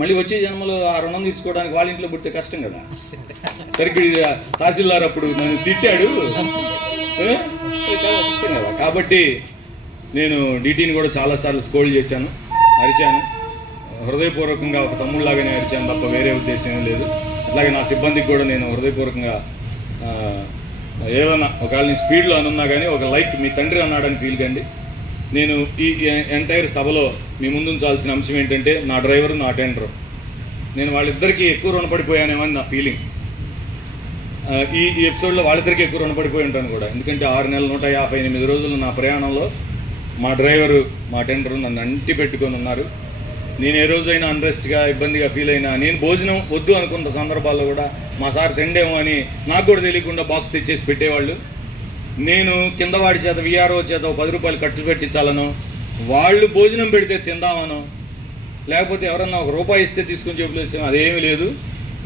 మళ్ళీ వచ్చే జన్మలో ఆ రుణం తీర్చుకోవడానికి వాళ్ళ ఇంట్లో పుడితే కష్టం కదా. సరిగ్గా తహసీల్దార్ అప్పుడు నన్ను తిట్టాడు, కష్టం కదా. కాబట్టి నేను డీటీని కూడా చాలాసార్లు స్కోల్డ్ చేశాను, అరిచాను. హృదయపూర్వకంగా ఒక తమ్ముళ్ళలాగానే అరిచాను తప్ప వేరే ఉద్దేశం ఏం లేదు. అట్లాగే నా సిబ్బందికి కూడా నేను హృదయపూర్వకంగా ఏదన్నా ఒకవేళ నేను స్పీడ్లో అనున్నా కానీ ఒక లైక్ మీ తండ్రి అన్నాడని ఫీల్ కండి. నేను ఈ ఎంటైర్ సభలో మీ ముందు ఉంచాల్సిన అంశం ఏంటంటే, నా డ్రైవరు నా టెండరు, నేను వాళ్ళిద్దరికీ ఎక్కువ రుణపడిపోయానేమో అని నా ఫీలింగ్. ఈ ఎపిసోడ్లో వాళ్ళిద్దరికీ ఎక్కువ రుణపడిపోయి ఉంటాను కూడా. ఎందుకంటే 6 నెలల 158 రోజులు నా ప్రయాణంలో మా డ్రైవరు మా టెండరు నన్ను అంటి పెట్టుకొని ఉన్నారు. నేను ఏ రోజైనా అన్రెస్ట్గా ఇబ్బందిగా ఫీల్ అయినా, నేను భోజనం వద్దు అనుకున్న సందర్భాల్లో కూడా మా సార్ తిండేమో అని నాకు కూడా తెలియకుండా బాక్స్ తెచ్చేసి పెట్టేవాళ్ళు. నేను కింద వాడి చేత విఆర్ఓ చేత 10 రూపాయలు ఖర్చు పెట్టించాలను, వాళ్ళు భోజనం పెడితే తిందామను, లేకపోతే ఎవరన్నా ₹1 ఇస్తే తీసుకొని చెప్పలేసాం, అదేమీ లేదు.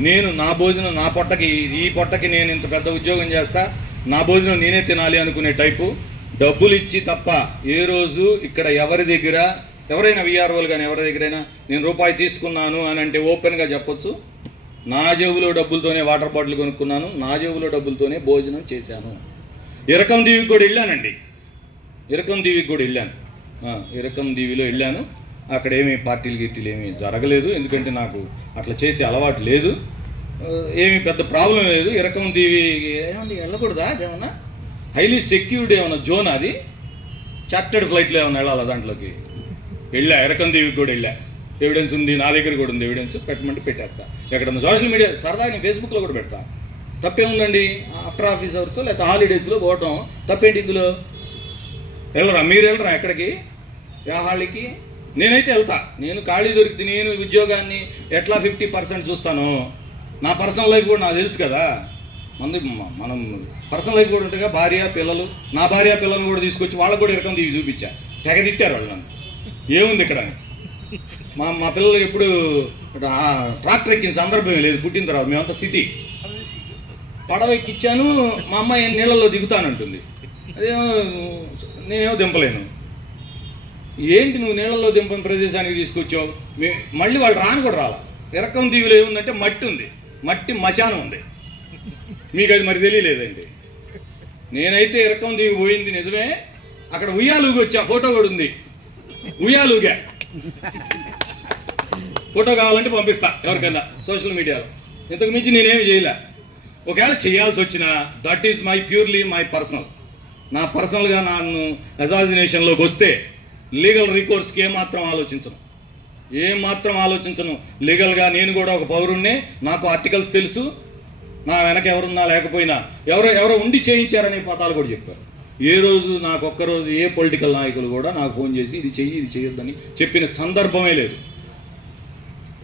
నేను నా భోజనం నా పొట్టకి, ఈ పొట్టకి నేను ఇంత పెద్ద ఉద్యోగం చేస్తా, నా భోజనం నేనే తినాలి అనుకునే టైపు. డబ్బులు ఇచ్చి తప్ప ఏ రోజు ఇక్కడ ఎవరి దగ్గర, ఎవరైనా విఆర్ఓలు కానీ ఎవరి దగ్గరైనా నేను ₹1 తీసుకున్నాను అని అంటే ఓపెన్గా చెప్పొచ్చు. నా జేబులో డబ్బులతోనే వాటర్ బాటిల్ కొనుక్కున్నాను, నా జేబులో డబ్బులతోనే భోజనం చేశాను. ఇరకం దీవికి కూడా వెళ్ళానండి. ఇరకం దీవిలో వెళ్ళాను. అక్కడ ఏమీ పార్టీలు గిట్టీలు ఏమీ జరగలేదు. ఎందుకంటే నాకు అట్లా చేసే అలవాటు లేదు. ఏమి పెద్ద ప్రాబ్లం లేదు. ఇరకం దీవి ఏమండి వెళ్ళకూడదా ఏమన్నా? హైలీ సెక్యూర్డ్ ఏమన్నా జోన్ అది? చార్టెడ్ ఫ్లైట్లో ఏమన్నా వెళ్ళాలా దాంట్లోకి? వెళ్ళా, ఇరకం దీవికి కూడా వెళ్ళా. ఎవిడెన్స్ ఉంది, నా దగ్గర కూడా ఉంది ఎవిడెన్స్. పెట్టమంటే పెట్టేస్తా. ఎక్కడన్నా సోషల్ మీడియా సరదాగా నేను ఫేస్బుక్లో కూడా పెడతా. తప్పేముందండి? ఆఫ్టర్ ఆఫీస్ అవర్స్ లేకపోతే హాలిడేస్లో పోవటం తప్పేంటి ఇందులో? వెళ్ళరా మీరు? వెళ్ళరా ఎక్కడికి? యా హాళీకి? నేనైతే వెళ్తా. నేను ఖాళీ దొరికితే నేను ఉద్యోగాన్ని ఎట్లా 50% చూస్తాను. నా పర్సనల్ లైఫ్ కూడా నాకు తెలుసు కదా. మనం పర్సనల్ లైఫ్ కూడా ఉంటుందిగా. భార్య పిల్లలు, నా భార్య పిల్లలను కూడా తీసుకొచ్చి వాళ్ళకు కూడా ఇరకం తీసి చూపించా. తెగ తిట్టారు వాళ్ళు నన్ను. ఏముంది ఇక్కడ? మా పిల్లలు ఎప్పుడు ట్రాక్టర్ ఎక్కిన సందర్భం లేదు. పుట్టిన తర్వాత మేమంతా సిటీ. పడవ ఎక్కిచ్చాను, మా అమ్మాయి నీళ్ళలో దిగుతానంటుంది. అదేమో నేనేమో దింపలేను. ఏంటి నువ్వు నీళ్ళల్లో దింపని ప్రదేశానికి తీసుకొచ్చావు? మళ్ళీ వాళ్ళు రాని కూడా రాలా. ఇరకం దీవిలో ఏముందంటే మట్టి ఉంది, మట్టి మశానం ఉంది. మీకు అది మరి తెలియలేదండి. నేనైతే ఇరకం దీవి పోయింది నిజమే. అక్కడ ఉయ్యాలుగి వచ్చా, ఫోటో కూడా ఉంది. ఉయ్యాలుగా ఫోటో కావాలంటే పంపిస్తా ఎవరికైనా సోషల్ మీడియాలో. ఇంతకు మించి నేనేమి చేయలే. ఒకవేళ చేయాల్సి వచ్చినా that is purely my personal. నా పర్సనల్గా నన్ను అసాసినేషన్లోకి వస్తే లీగల్ రికోర్స్కి ఏమాత్రం ఆలోచించను. లీగల్గా నేను కూడా ఒక పౌరుణ్ణే. నాకు ఆర్టికల్స్ తెలుసు. నా వెనక ఎవరున్నా లేకపోయినా ఎవరో ఉండి చేయించారనే పదాలు కూడా చెప్పారు. ఏ రోజు నాకు ఒక్కరోజు ఏ పొలిటికల్ నాయకులు కూడా నాకు ఫోన్ చేసి ఇది చెయ్యి ఇది చేయొద్దని చెప్పిన సందర్భమే లేదు.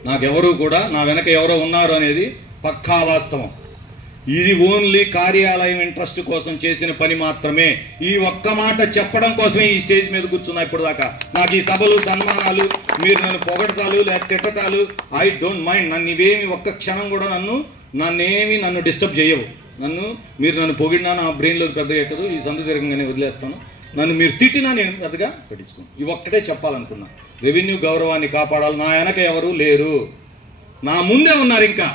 నాకెవరు కూడా నా వెనక ఎవరో ఉన్నారు అనేది పక్కా వాస్తవం. ఇది ఓన్లీ కార్యాలయం ఇంట్రెస్ట్ కోసం చేసిన పని మాత్రమే. ఈ ఒక్క మాట చెప్పడం కోసమే ఈ స్టేజ్ మీద కూర్చున్నా ఇప్పుడు దాకా. నాకు ఈ సభలు సన్మానాలు, మీరు నన్ను పొగడతాలు లేకపోతే తిట్టటాలు ఐ డోంట్ మైండ్. నన్ను ఇవేమి ఒక్క క్షణం కూడా నన్ను డిస్టర్బ్ చేయవు. మీరు నన్ను పొగిడినా నా బ్రెయిన్లోకి పెద్దగా ఎక్కదు. ఈ సందు తిరగంగానే వదిలేస్తాను. నన్ను మీరు తిట్టినా నేను పెద్దగా పట్టించుకోను. ఇవి ఒక్కటే చెప్పాలనుకున్నా. రెవెన్యూ గౌరవాన్ని కాపాడాలి. నా వెనక ఎవరు లేరు, నా ముందే ఉన్నారు. ఇంకా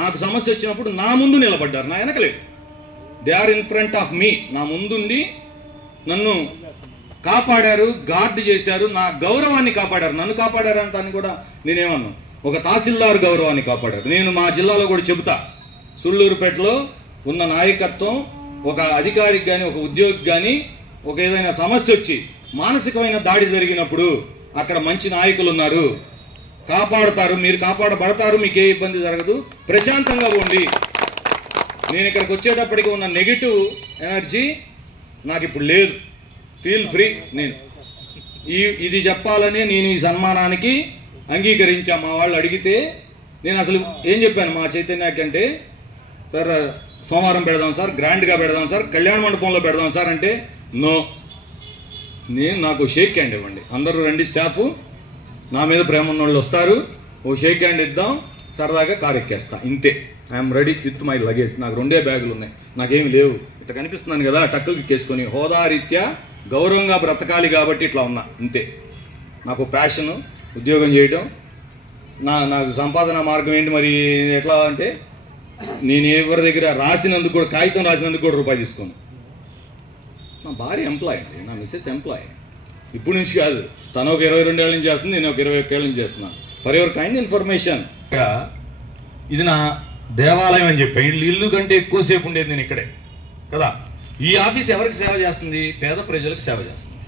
నాకు సమస్య వచ్చినప్పుడు నా ముందు నిలబడ్డారు, నా వెనకలేదు. They are in front of me. నా ముందుండి నన్ను కాపాడారు, గార్డ్ చేశారు, నా గౌరవాన్ని కాపాడారు. నన్ను కాపాడారు అంటాను కూడా నేనేమన్నా. ఒక తహసీల్దార్ గౌరవాన్ని కాపాడారు. నేను మా జిల్లాలో కూడా చెబుతా, సుళ్ళూరుపేటలో ఉన్న నాయకత్వం ఒక అధికారికి కానీ ఒక ఉద్యోగికి కానీ ఒక ఏదైనా సమస్య వచ్చి మానసికమైన దాడి జరిగినప్పుడు అక్కడ మంచి నాయకులు ఉన్నారు, కాపాడతారు. మీరు కాపాడబడతారు, మీకు ఏ ఇబ్బంది జరగదు, ప్రశాంతంగా ఉండి. నేను ఇక్కడికి వచ్చేటప్పటికి ఉన్న నెగిటివ్ ఎనర్జీ నాకు ఇప్పుడు లేదు. Feel free. నేను ఇది చెప్పాలని నేను ఈ సన్మానానికి అంగీకరించా. మా వాళ్ళు అడిగితే నేను అసలు ఏం చెప్పాను మా చైతన్యకి అంటే, సార్ సోమవారం పెడదాం సార్, గ్రాండ్గా పెడదాం సార్, కళ్యాణ మండపంలో పెడదాం సార్ అంటే, నో, నాకు షేక్ హ్యాండ్ ఇవ్వండి, అందరూ రండి, స్టాఫ్ నా మీద ప్రేమ ఉన్న వాళ్ళు వస్తారు, ఓ షేక్ హ్యాండ్ ఇద్దాం, సరదాగా కారు ఎక్కేస్తా, ఇంతే. I'm ready with my luggage. నాకు 2 బ్యాగులు ఉన్నాయి, నాకేమి లేవు. ఇట్లా కనిపిస్తున్నాను కదా, టక్కుకి ఎక్కేసుకొని హోదారీత్యా గౌరవంగా బ్రతకాలి కాబట్టి ఇట్లా ఉన్నా, ఇంతే. నాకు ప్యాషను ఉద్యోగం చేయటం. నాకు సంపాదన మార్గం ఏంటి మరి ఎట్లా అంటే, నేను ఎవరి దగ్గర రాసినందుకు కూడా, కాగితం రాసినందుకు కూడా రూపాయి తీసుకోను. నా భార్య ఎంప్లాయ్ అండి, నా మిస్సెస్ ఎంప్లాయ్. ఇప్పుడు నుంచి కాదు, తను ఒక 22 ఏళ్ళ నుంచి చేస్తుంది, నేను ఒక 21 ఏళ్ళ నుంచి చేస్తున్నాను. For your kind information. ఇది నా దేవాలయం అని చెప్పి, ఇల్లు కంటే ఎక్కువసేపు ఉండేది నేను ఇక్కడే కదా. ఈ ఆఫీస్ ఎవరికి సేవ చేస్తుంది? పేద ప్రజలకు సేవ చేస్తుంది.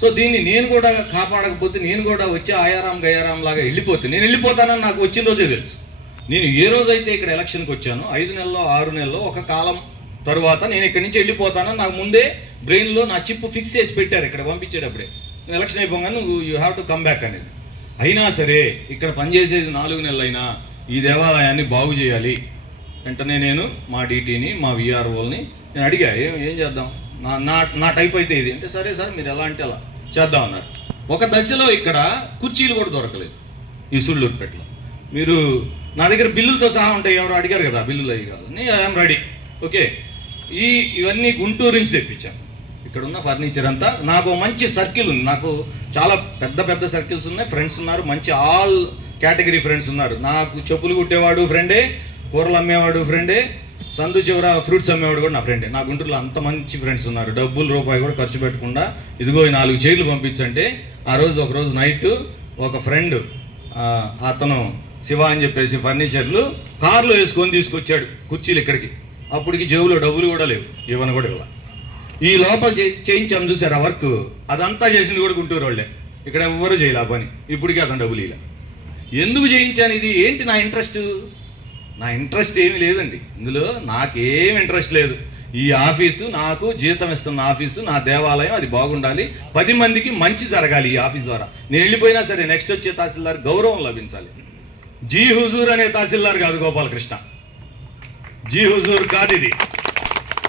సో దీన్ని నేను కూడా కాపాడకపోతే, నేను కూడా వచ్చి ఆయారాం గయారాం లాగా వెళ్ళిపోతే, నేను వెళ్ళిపోతానని నాకు వచ్చిన రోజే తెలుసు. నేను ఏ రోజైతే ఇక్కడ ఎలక్షన్కి వచ్చానో 5 నెలల్లో 6 నెలల్లో ఒక కాలం తరువాత నేను ఇక్కడి నుంచి వెళ్ళిపోతానని నాకు ముందే బ్రెయిన్లో నా చిప్ ఫిక్స్ చేసి పెట్టారు. ఇక్కడ పంపించేటప్పుడే ఎలక్షన్ అయిపోగానే నువ్వు you have to come back అనేది. అయినా సరే ఇక్కడ పనిచేసేది 4 నెలలైనా ఈ దేవాలయాన్ని బాగు చేయాలి. వెంటనే నేను మా డీటీని, మా విఆర్ఓల్ని నేను అడిగా, ఏం చేద్దాం, నా టైప్ అయితే ఇది అంటే, సరే సార్ మీరు ఎలా అంటే అలా చేద్దాం అన్నారు. ఒక దశలో ఇక్కడ కుర్చీలు కూడా దొరకలేదు ఈ సుళ్ళూరుపేటలో. మీరు నా దగ్గర బిల్లులతో సహా ఉంటాయి, ఎవరు అడిగారు కదా బిల్లులు అయ్యి కాదు, ఐఎమ్ రెడీ. ఓకే, ఇవన్నీ గుంటూరు నుంచి తెప్పించాను. ఇక్కడ ఉన్న ఫర్నిచర్ అంతా. నాకు మంచి సర్కిల్ ఉంది, నాకు చాలా పెద్ద సర్కిల్స్ ఉన్నాయి, ఫ్రెండ్స్ ఉన్నారు, మంచి ఆల్ కేటగిరీ ఫ్రెండ్స్ ఉన్నారు. నాకు చెప్పులు కుట్టేవాడు ఫ్రెండే, కూరలు అమ్మేవాడు ఫ్రెండే, సందు చివర ఫ్రూట్స్ అమ్మేవాడు కూడా నా ఫ్రెండే. నా గుంటూరులో అంత మంచి ఫ్రెండ్స్ ఉన్నారు. డబ్బులు రూపాయి కూడా ఖర్చు పెట్టకుండా ఇదిగో ఈ 4 చైర్లు పంపించంటే, ఒకరోజు నైట్ ఒక ఫ్రెండ్, అతను శివ అని చెప్పేసి ఫర్నిచర్లు కార్లో వేసుకొని తీసుకొచ్చాడు కుర్చీలు ఇక్కడికి. అప్పటికి జేబులో డబ్బులు కూడా లేవు, ఇవ్వను కూడా ఇలా. ఈ లోపల చేయించాం చూసారు ఆ వర్క్, అదంతా చేసింది కూడా గుంటూరు వాళ్ళే. ఇక్కడ ఎవ్వరూ చేయలే పని. ఇప్పటికీ అతను డబ్బులు ఇలా. ఎందుకు చేయించాను? ఇది ఏంటి నా ఇంట్రెస్ట్? నా ఇంట్రెస్ట్ ఏమీ లేదండి ఇందులో, నాకేం ఇంట్రెస్ట్ లేదు. ఈ ఆఫీసు నాకు జీతం ఇస్తున్న ఆఫీసు, నా దేవాలయం, అది బాగుండాలి, 10 మందికి మంచి జరగాలి ఈ ఆఫీస్ ద్వారా. నేను వెళ్ళిపోయినా సరే నెక్స్ట్ వచ్చే తహసీల్దార్ గౌరవం లభించాలి. జీ హుజూర్ అనే తహసీల్దార్ కాదు గోపాలకృష్ణ, జీ హుజూర్ కాదు, ఇది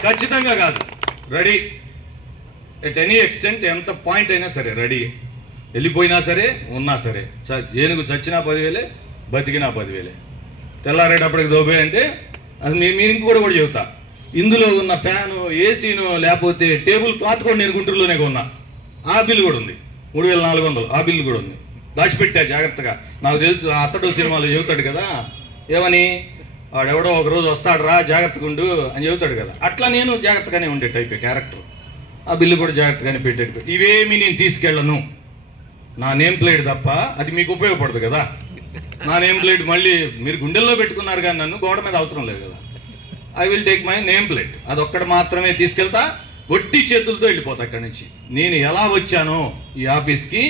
ఖచ్చితంగా కాదు. రెడీ ఎట్ ఎనీ ఎక్స్టెంట్, ఎంత పాయింట్ అయినా సరే రెడీ. వెళ్ళిపోయినా సరే ఉన్నా సరే, ఏనుగు చచ్చినా 10,000, బతికినా 10,000. తెల్లారేటప్పటికి దోబే అంటే అది మీరు ఇంకోటి కూడా చెబుతా. ఇందులో ఉన్న ఫ్యాను, ఏసీను, లేకపోతే టేబుల్ క్లాత్ కూడా నేను గుంటూరులోనే కొన్నా. ఆ బిల్లు కూడా ఉంది, 3,400. ఆ బిల్లు కూడా ఉంది, దాచిపెట్టా జాగ్రత్తగా. నాకు తెలుసు అతడు సినిమాలో చెబుతాడు కదా, ఏమని, వాడెవడో ఒక రోజు వస్తాడు రా జాగ్రత్తగా ఉండు అని చెబుతాడు కదా, అట్లా నేను జాగ్రత్తగానే ఉండే టైప్ క్యారెక్టర్. ఆ బిల్లు కూడా జాగ్రత్తగానే పెట్టేట్టు. ఇవేమి నేను తీసుకెళ్ళను, నా నేమ్ ప్లేట్ తప్ప. అది మీకు ఉపయోగపడదు కదా, నా నేమ్ ప్లేట్ మళ్ళీ మీరు గుండెల్లో పెట్టుకున్నారు కానీ నన్ను గోడ మీద అవసరం లేదు కదా. I will take my name plate, అదొక్కటి మాత్రమే తీసుకెళ్తా. ఒట్టి చేతులతో వెళ్ళిపోతా అక్కడి నుంచి. నేను ఎలా వచ్చానో ఈ ఆఫీస్కి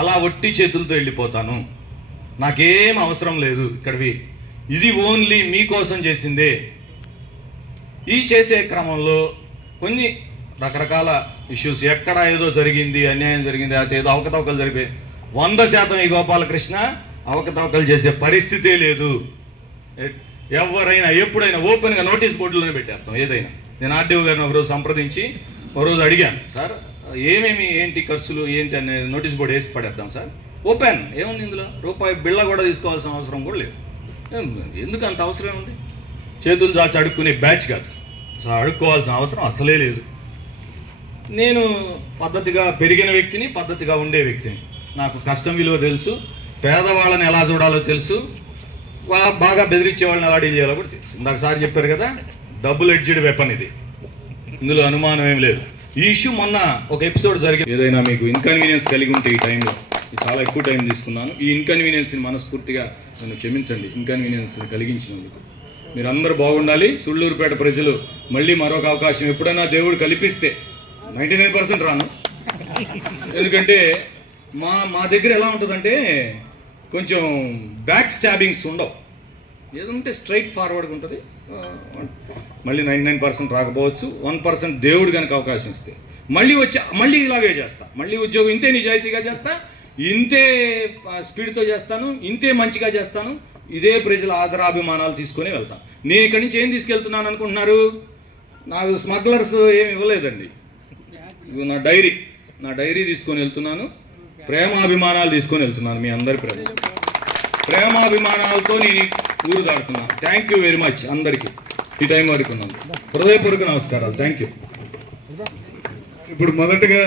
అలా ఒట్టి చేతులతో వెళ్ళిపోతాను. నాకేం అవసరం లేదు ఇక్కడివి. ఇది ఓన్లీ మీకోసం చేసిందే. ఈ చేసే క్రమంలో కొన్ని రకరకాల ఇష్యూస్, ఎక్కడ ఏదో జరిగింది, అన్యాయం జరిగింది, అయితే ఏదో అవకతవకలు జరిపే 100% ఈ గోపాలకృష్ణ అవకతవకలు చేసే పరిస్థితే లేదు. ఎవరైనా ఎప్పుడైనా ఓపెన్గా నోటీస్ బోర్డులోనే పెట్టేస్తాం ఏదైనా. నేను ఆర్డీఓ గారిని ఒకరోజు సంప్రదించి ఒకరోజు అడిగాను, సార్ ఏమేమి ఏంటి ఖర్చులు ఏంటి అనే నోటీస్ బోర్డు వేసి పడేద్దాం సార్, ఓపెన్, ఏముంది ఇందులో, రూపాయి బిళ్ళ కూడా తీసుకోవాల్సిన అవసరం కూడా లేదు. ఎందుకు అంత అవసరం ఉంది? చేతులు చాచి అడుక్కునే బ్యాచ్ కాదు, అడుక్కోవాల్సిన అవసరం అసలే లేదు. నేను పద్ధతిగా పెరిగిన వ్యక్తిని, పద్ధతిగా ఉండే వ్యక్తిని. నాకు కష్టం విలువ తెలుసు, పేదవాళ్ళని ఎలా చూడాలో తెలుసు, బాగా బెదిరించే వాళ్ళని ఎలా డీల్ చేయాలో కూడా తెలుసు. ఇందాక సార్ చెప్పారు కదా, డబుల్ ఎడ్జ్డ్ వెపన్ ఇది, ఇందులో అనుమానం ఏం లేదు. ఈ ఇష్యూ మొన్న ఒక ఎపిసోడ్ జరిగింది. ఏదైనా మీకు ఇన్కన్వీనియన్స్ కలిగి ఉంటే ఈ టైంలో, చాలా ఎక్కువ టైం తీసుకున్నాను, ఈ ఇన్కన్వీనియన్స్ని మనస్ఫూర్తిగా నన్ను క్షమించండి. ఇన్కన్వీనియన్స్ కలిగించినందుకు మీరందరూ బాగుండాలి. సుళ్ళూరుపేట ప్రజలు మళ్ళీ మరొక అవకాశం ఎప్పుడైనా దేవుడు కల్పిస్తే, 99% రాను, ఎందుకంటే మా దగ్గర ఎలా ఉంటుందంటే కొంచెం బ్యాక్ స్టాబింగ్స్ ఉండవు, ఏదంటే స్ట్రైట్ ఫార్వర్డ్గా ఉంటుంది. మళ్ళీ 99% రాకపోవచ్చు, 1% దేవుడు కనుక అవకాశం ఇస్తే మళ్ళీ ఇలాగే చేస్తా, మళ్ళీ ఉద్యోగం ఇంతే నిజాయితీగా చేస్తా, ఇంతే స్పీడ్తో చేస్తాను, ఇంతే మంచిగా చేస్తాను, ఇదే ప్రజల ఆదరాభిమానాలు తీసుకొని వెళ్తాను. నేను ఇక్కడి నుంచి ఏం తీసుకెళ్తున్నాను అనుకుంటున్నారు? నాకు స్మగ్లర్స్ ఏమి ఇవ్వలేదండి. ఇది నా డైరీ తీసుకొని వెళ్తున్నాను, ప్రేమాభిమానాలు తీసుకొని వెళ్తున్నాను. మీ అందరి ప్రేమాభిమానాలతో నేను ఊరు దాడుతున్నాను. థ్యాంక్ యూ వెరీ మచ్ అందరికీ. ఈ టైం వరకు ఉన్నాను. హృదయపూర్వక నమస్కారాలు. Thank you. ఇప్పుడు మొదటగా